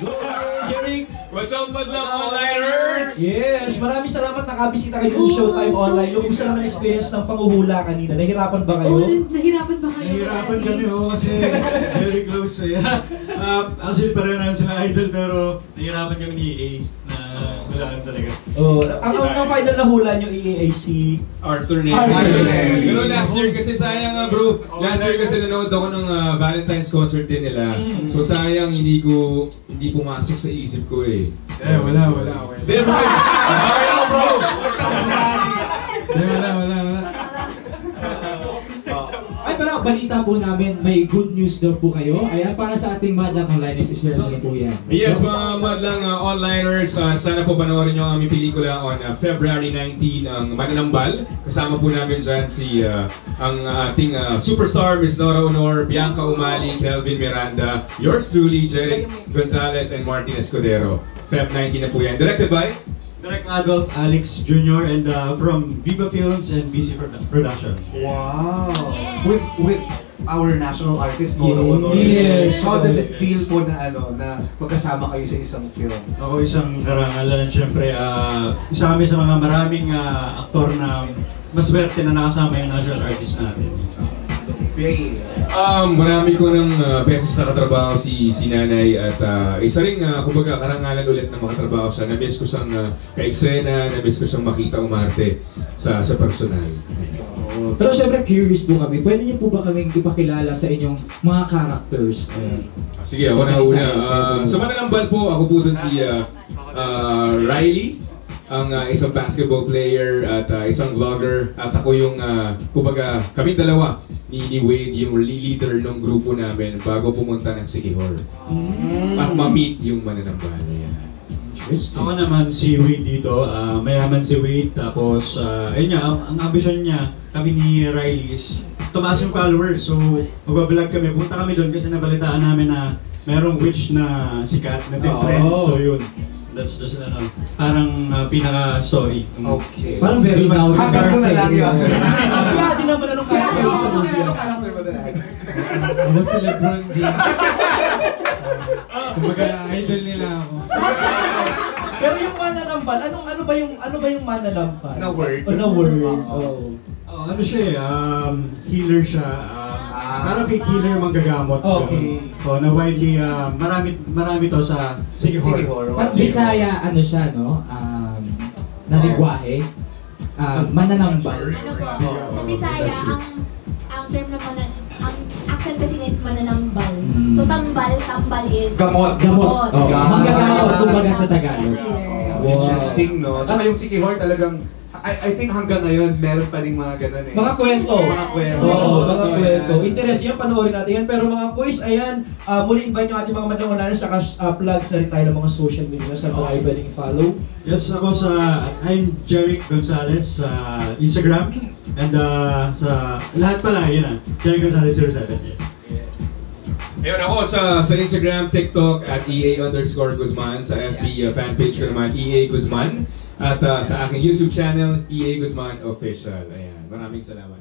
Go, Jeric! What's up, Madlang Onliners? Yes, maraming salamat nakabisita kayo ng Showtime Online. Kumusta naman experience ng panguhula kanina? Nahirapan ba kayo? Oo, nahirapan ba kayo? Nahirapan kami kasi very close. Actually, pareho namin sila idol pero nahirapan kami ni EA na hulaan talaga. Oh, ang final na hula nyo EAC. Arthur Arthur Neri. Neri. Pero last year kasi sayang nga bro. Last year kasi nanood ako ng Valentine's concert din nila. So sayang hindi pumasok sa isip ko eh. Wala. Hindi bro! Okay ako bro! Wala. Ay, pero balita po namin, may good news daw po kayo. Ayan, para sa ating Madlang Onliners, i-share namin po yan. Yes, mga Madlang Onliners, sana po panoorin nyo ang aming pelikula on February 19, ang Mananambal. Kasama po namin dyan ang ating superstar, Miss Nora Honor, Bianca Umali, Kelvin Miranda, yours truly, Jeric Gonzalez, and Martin Escudero. Feb 19 na po yan. Directed by? Direct Adolf Alex Jr. and from Viva Films and BC Productions. Wow! With our national artist, Nora Honor. Yes. How does it feel po na magkasama kayo sa isang film? Ako isang karangalan, syempre, isa kami sa mga maraming aktor na maswerte na nakasama yung national artist natin. Marami ko ng beses nakatrabaho si Nanay at isa rin kumbaga karangalan ulit na makatrabaho siya. Namiss ko siyang ka-eksena, namiss ko siyang makita umarte sa personal. Pero syempre curious po kami, pwede niyo po ba kaming ipakilala sa inyong mga characters? Sige, ako na una. Sa Mananambal po, ako po dun si Riley, ang isang basketball player at isang vlogger, at ako yung kumbaga kami dalawa ni Wade yung leader ng grupo namin bago pumunta ng Sikihor at ma-meet yung Mananambal. Ako naman si Wade dito, mayaman si Wade, tapos ayun nga, ang ambisyon niya, kami ni Riley is tumaas yung followers, so magbablog kami, punta kami doon kasi nabalitaan namin na merong witch na sikat, na trend, so yun. That's parang pinaka-story. Okay. Parang very loud. Hanggang ko na lang yun. Siya, di naman anong character sa movie. Anong character mo na lang? Ako si Lebron James. Kumbaga, idol nila ako. Pero yung Mananambal, ano ba yung Mananambal? Na word? Na word. Oh. Ano siya healer siya. Parang fake healer manggagamot. Okay. So, na widely, marami to sa Sikihor. At Bisaya, ano siya, no? Na lingwahe. Mananambal. Ano po, sa Bisaya, ang term na ang accent kasi is mananambal. So tambal is Gamot. Gamot. Oh, Manggagamot, kumbaga sa Tagalog. Interesting, no? Tsaka yung Sikihor talagang, I think hanggang ngayon, meron pa rin mga ganun eh. Mga kwento. Mga kwento. Oo, mga kwento. Interest yan, panoorin natin yan. Pero mga quiz, ayan, muli invite nyo ating mga Madlang Onliners, saka plugs na rin tayo ng mga social media. Saan tayo pwedeng i-follow? Yes, ako I'm Jeric Gonzalez sa Instagram, and sa lahat pala, yun Jeric Gonzalez 07, yes. Ayun ako sa Instagram, TikTok at EA_Guzman, sa FB fanpage ko naman EA Guzman, at sa aking YouTube channel EA Guzman Official. Ayan, maraming salamat.